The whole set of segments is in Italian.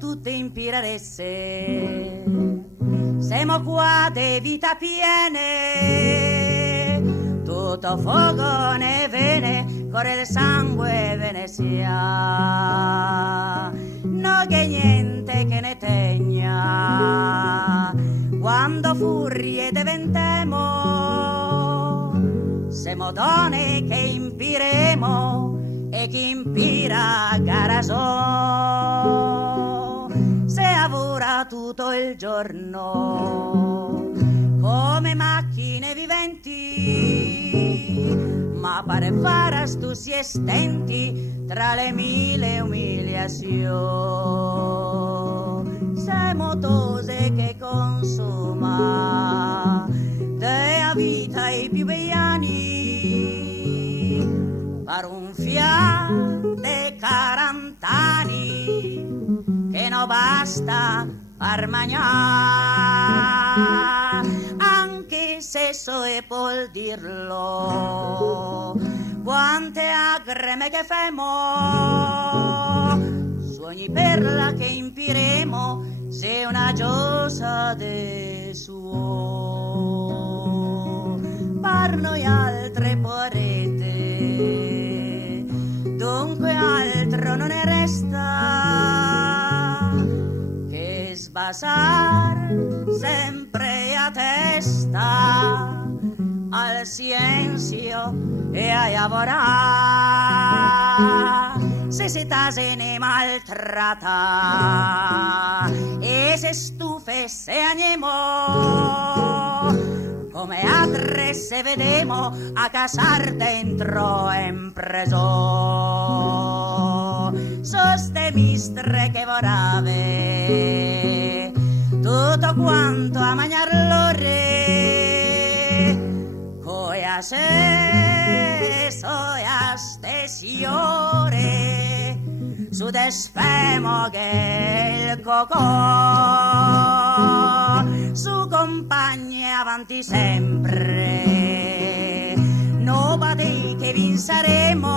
tutte impiraresse, siamo qua de vita piene, tutto fuoco ne vene, corre il sangue venezia, no che niente che ne tegna, quando furie diventemo, siamo donne che impiremo, e chi impira gara so, se lavora tutto il giorno come macchine viventi, ma pare fare astuzi e stenti tra le mille umiliazioni, siamo dose che consuma della vita i più begli anni, per un fiate 40 anni che non basta per mangiare, anche se so e può dirlo, quante agreme che femo, sogni per la che impiremo, se una giosa de suo, per noi altre porete, dunque altro non ne resta che sbasar sempre a testa al silenzio e a lavorare, se si tase ne maltratta e se stufe se andiamo come altre se vedemo a casar dentro in preso, soste mistre che vorave tutto quanto a mangiar l'ore, coia se soia stesiore su despemo che il cocò, su compagni avanti sempre, nobody che vinceremo,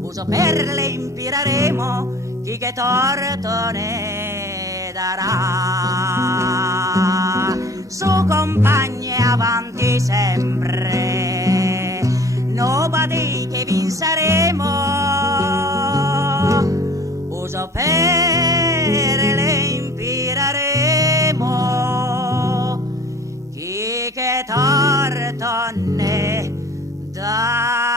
uso per le impiraremo, chi che torto ne darà, su compagni avanti sempre, nobody che vinceremo, uso per le impiraremo, chi che torto ne darà.